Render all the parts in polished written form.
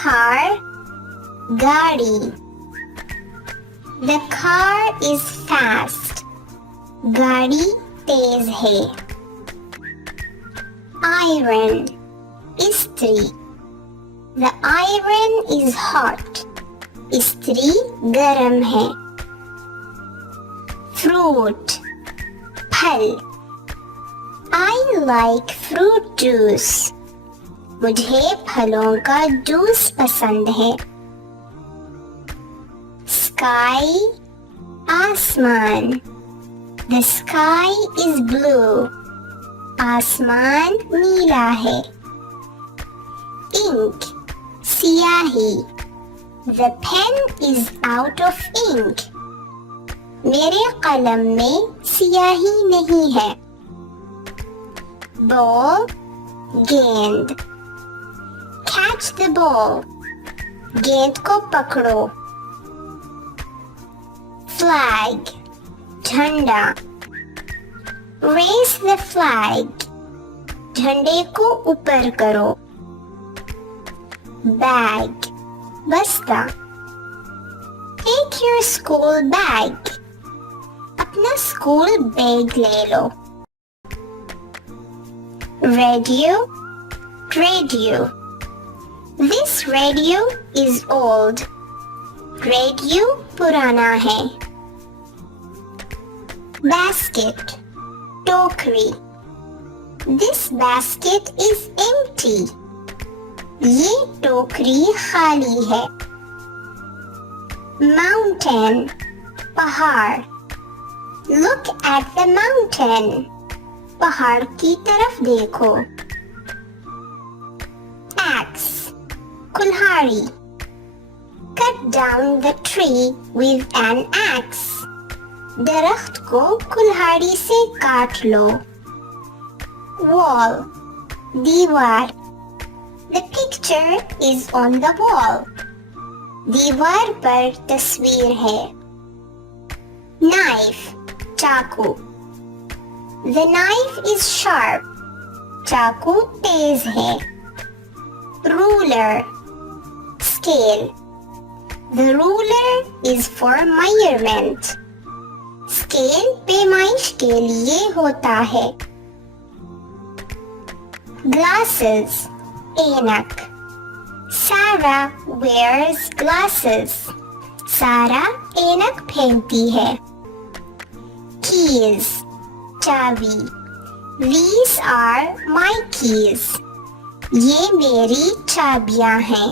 car, गाड़ी. The car is fast. गाड़ी तेज है. Iron, इस्त्री. The iron is hot. इस्त्री गरम है. Fruit, फल. I like fruit juice. मुझे फलों का जूस पसंद है. Sky, आसमान. The sky is blue. आसमान नीला है. Ink, सियाही. The pen is out of ink. मेरे कलम में सियाही नहीं है. Ball, गेंद. Catch the ball. गेंद को पकड़ो. Flag, झंडा. Raise the flag. झंडे को ऊपर करो. Bag, बस्ता. Take your school bag. अपना स्कूल बैग ले लो. Radio, radio. This radio is old. Radio पुराना है. Basket, टोकरी. This basket is empty. ये टोकरी खाली है. Mountain, पहाड़. Look at the mountain. पहाड़ की तरफ देखो. Axe, कुल्हाड़ी. Cut down the tree with an axe. दरख्त को कुल्हाड़ी से काट लो. Wall, दीवार. The picture is on the wall. दीवार पर तस्वीर है. Knife, चाकू. The knife is sharp. चाकू तेज है. Ruler, scale. The ruler is for measurement. Scale पैमाइश के लिए होता है. Glasses, ऐनक. Sara wears glasses. सारा ऐनक पहनती है. Keys, चाबी. These are my keys. ये मेरी चाबियां हैं.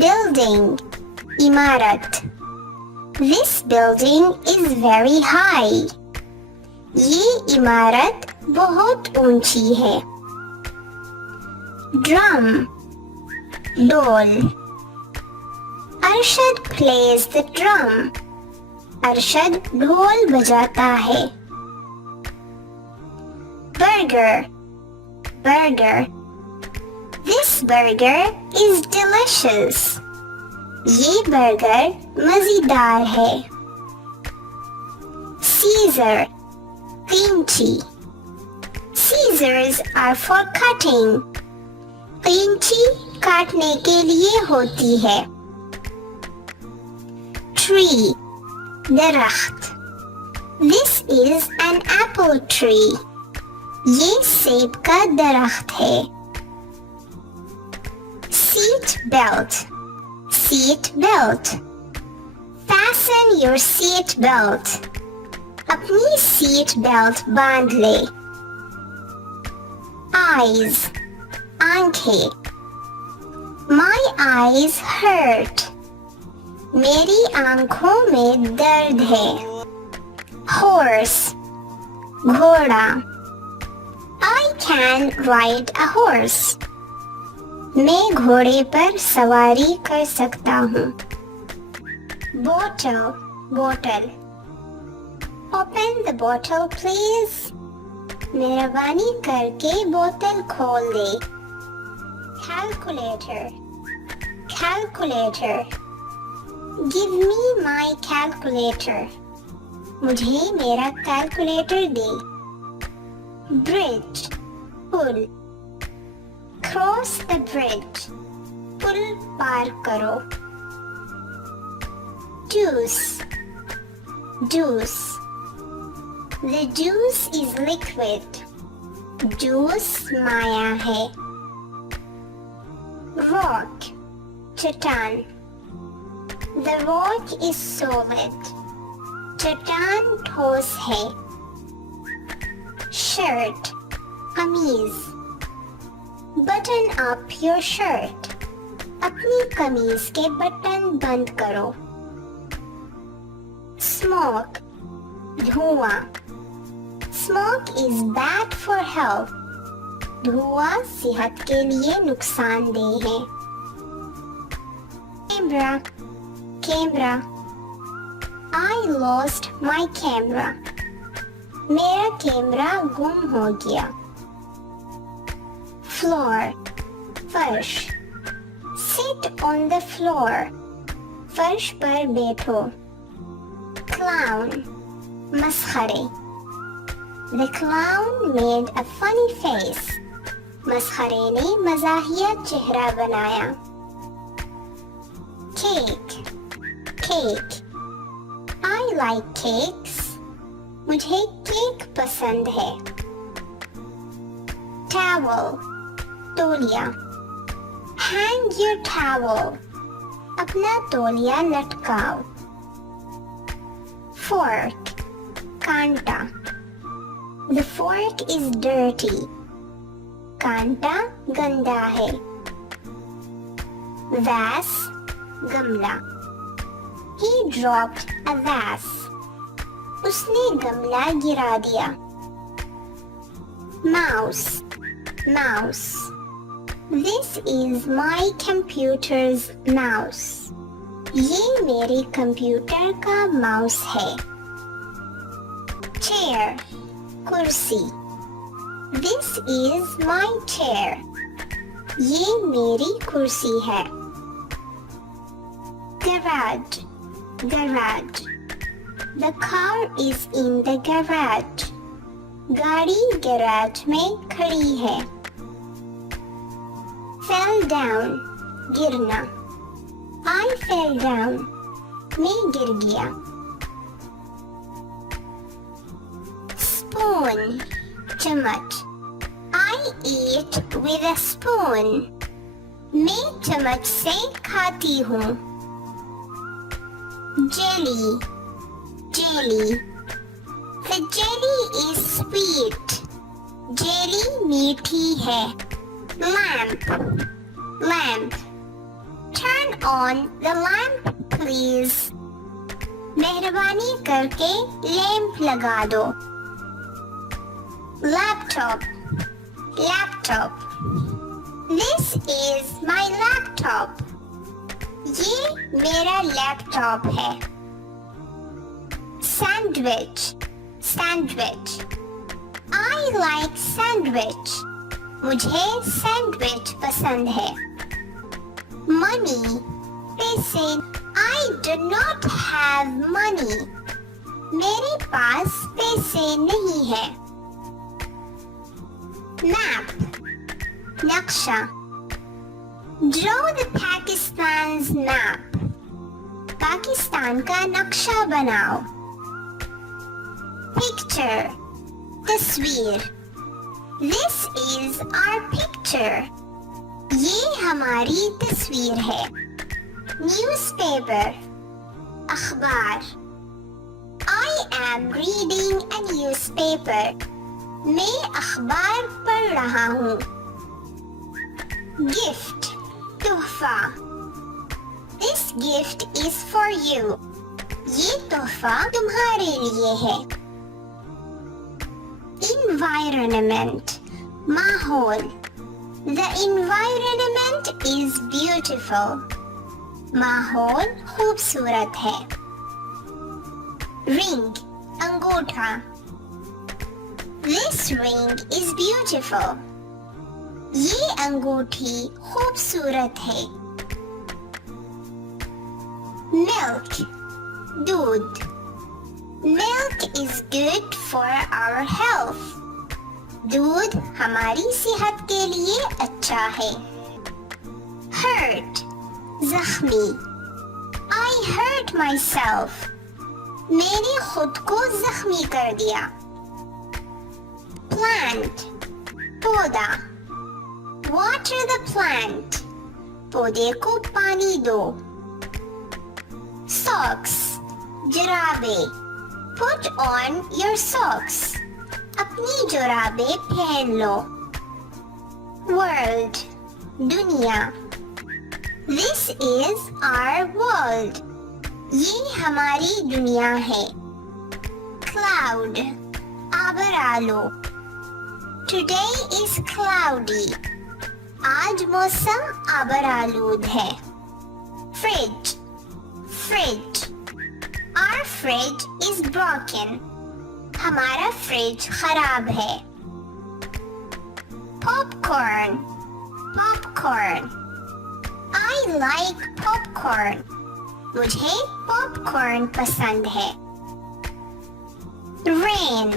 Building, इमारत. This building is very high. ये इमारत बहुत ऊंची है. Drum, ढोल. Arshad plays the drum. Arshad ढोल बजाता है. Burger, burger. This burger is delicious. ये बर्गर मजेदार है. Scissor, कैंची. Scissors are for cutting. कैंची काटने के लिए होती है. Tree, दरख्त. This is an apple tree. ये सेब का दरख्त है. Seat belt, seat belt. Fasten your seat belt. अपनी सीट बेल्ट बांध ले. Eyes, आंखें. My eyes hurt. मेरी आंखों में दर्द है. Horse, घोड़ा. I can ride a horse. मैं घोड़े पर सवारी कर सकता हूँ. Bottle, बोतल. Open the bottle please. मेहरबानी करके बोतल खोल दे. Calculator, calculator. Give me my calculator. मुझे मेरा कैलकुलेटर दे. Bridge, पुल. Cross the bridge. पुल पार करो। Juice, juice. The juice is liquid. Juice माया है। Rock, चट्टान। The rock is solid. चट्टान ठोस है। Shirt, कमीज। Button up your shirt. अपनी कमीज के बटन बंद करो। Smoke, धुआं। Smoke is bad for health. धुआं सेहत के लिए नुकसानदेह है। Camera, camera. I lost my camera. मेरा कैमरा गुम हो गया। Floor, फर्श। Sit on the floor. फर्श पर बैठो। Clown, मस्खरे। The clown made a funny face. मस्खरे ने मज़ाहिया चेहरा बनाया। Cake, cake. I like cakes. मुझे केक पसंद है। Towel, तौलिया। Hang your towel. अपना तौलिया लटकाओ। Fork, कांटा। The fork is dirty. कांटा गंदा है। Vase, गमला। He dropped a vase. उसने गमला गिरा दिया। Mouse, mouse. This is my computer's mouse. ये मेरे कंप्यूटर का माउस है। Chair, कुर्सी। This is my chair. ये मेरी कुर्सी है। Garage, garage. The car is in the garage. गाड़ी गैराज में खड़ी है। Fell down, गिरना। I fell down. मैं गिर गया। Spoon, चम्मच। I eat with a spoon. मैं चम्मच से खाती हूँ। Jelly, jelly. The jelly is sweet. Jelly मीठी है। Lamp, lamp. Turn on the lamp, please. मेहरबानी करके लैंप लगा दो। Laptop, laptop. This is my laptop. ये मेरा लैपटॉप है। Sandwich, sandwich. I like sandwich. मुझे सैंडविच पसंद है। Money, पैसे। I do not have money. मेरे पास पैसे नहीं है। Map, नक्शा। Draw the Pakistan's map. Pakistan का नक्शा बनाओ। Picture, तस्वीर। This is our picture. ये हमारी तस्वीर है। Newspaper, अखबार। I am reading a newspaper. मैं अखबार पढ़ रहा हूँ। Gift, तोहफा। This gift is for you. ये तोहफा तुम्हारे लिए है। Environment, माहौल। The environment is beautiful. माहौल खूबसूरत है। Ring, अंगूठा। This ring is beautiful. ये अंगूठी खूबसूरत है। Milk, दूध। Milk is good for our health. दूध हमारी सेहत के लिए अच्छा है। hurt जख्मी I hurt myself मैंने खुद को जख्मी कर दिया plant पौधा water the plant पौधे को पानी दो socks जुराबे put on your socks अपनी जुराबे पहन लो world दुनिया this is our world ये हमारी दुनिया है cloud आबर Alo today is cloudy आज मौसम आबर आलूद है fridge fridge our fridge is broken हमारा फ्रिज खराब है popcorn popcorn I like popcorn मुझे पॉपकॉर्न पसंद है rain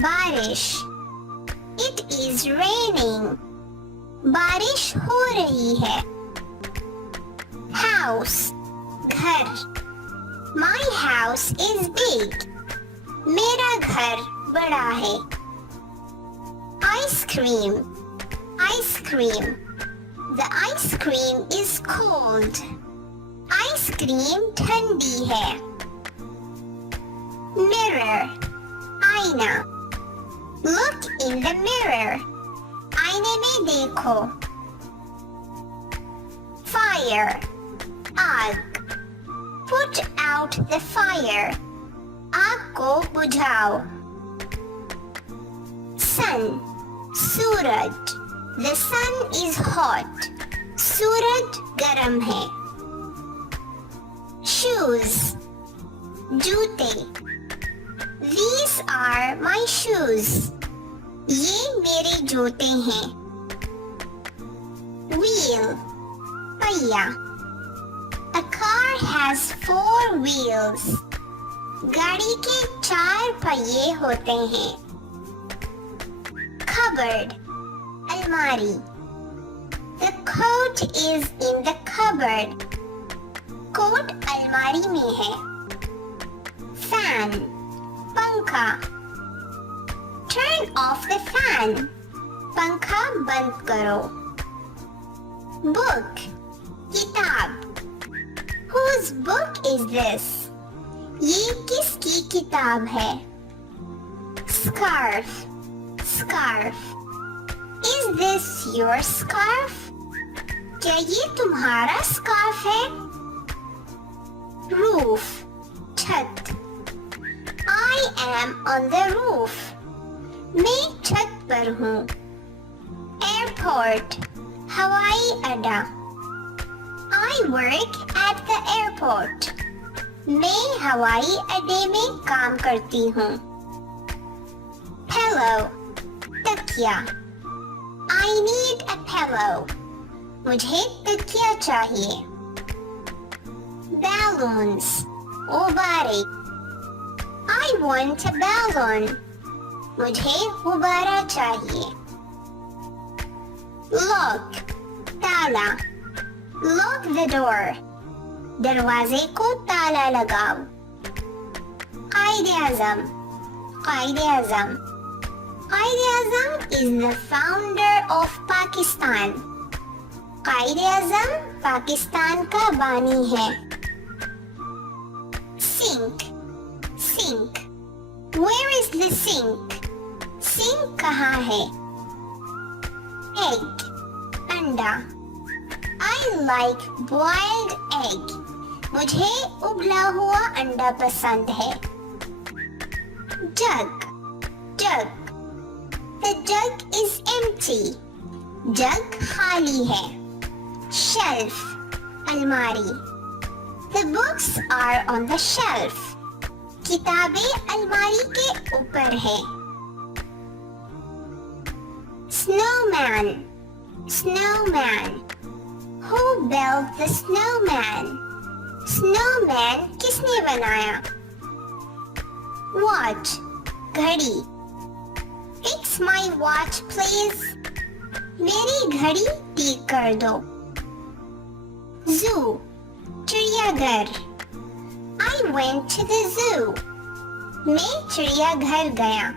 बारिश it is raining बारिश हो रही है house घर my house is big मेरा घर बड़ा है ice cream ice cream the ice cream is cold ice cream ठंडी है mirror आईना look in the mirror आईने में देखो fire आग put out the fire आग को बुझाओ sun Suraj the sun is hot सूरज गरम है shoes जूते these are my shoes ये मेरे जूते हैं wheel पहिया a car has 4 wheels गाड़ी के 4 पहिए होते हैं cupboard अलमारी the coat is in the cupboard coat अलमारी में है fan पंखा turn off the fan पंखा बंद करो book किताब whose book is this ये किसकी किताब है scarf scarf is this your scarf क्या ये तुम्हारा scarf है roof छत I am on the roof मैं छत पर हूँ airport हवाई अड्डा I work at the airport मैं हवाई अड्डे में काम करती हूँ pillow तकिया I need a pillow मुझे तकिया चाहिए balloons गुब्बारे I want a balloon मुझे गुब्बारा चाहिए lock ताला lock the door दरवाजे को ताला लगाओ कायदे-आज़म कायदे-आज़म कायदे-आज़म is the founder of Pakistan कायदे-आज़म Pakistan का बानी है sink sink where is the sink sink कहाँ है egg अंडा I like boiled egg मुझे उबला हुआ अंडा पसंद है jug jug the jug is empty जग खाली है shelf अलमारी The books are on the shelf. किताबें अलमारी के ऊपर है snowman snowman who built the snowman snowman किसने बनाया watch घड़ी fix my watch please मेरी घड़ी ठीक कर दो Zoo, चिड़ियाघर. I went to the zoo. मैं चिड़ियाघर गया.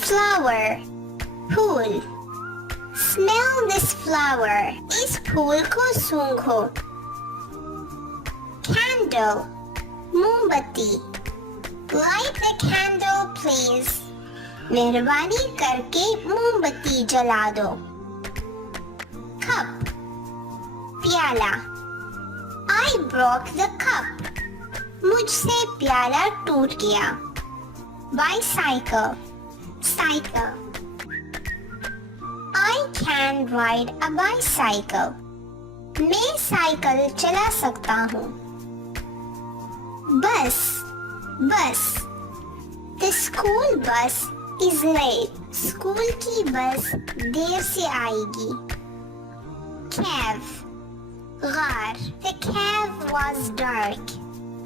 Flower, fool. Smell this flower. इस फूल को सूंघो. Candle, मोमबत्ती. Light the candle, please. मेहरबानी करके मोमबत्ती जला दो. Cup, प्याला. I broke the cup. मुझसे प्याला टूट गया. Bicycle, cycle. I can ride a bicycle. मैं साइकिल चला सकता हूँ. Bus, bus. The school bus is late. School की बस देर से आएगी. Cave, गार. The cave was dark.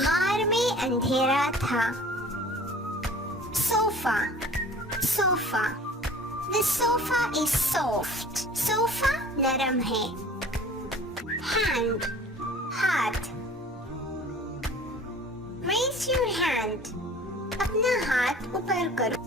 गार में अंधेरा था. Sofa, sofa. The sofa is soft. Sofa नरम है. Hand, हाथ. Raise your hand. अपना हाथ ऊपर करो.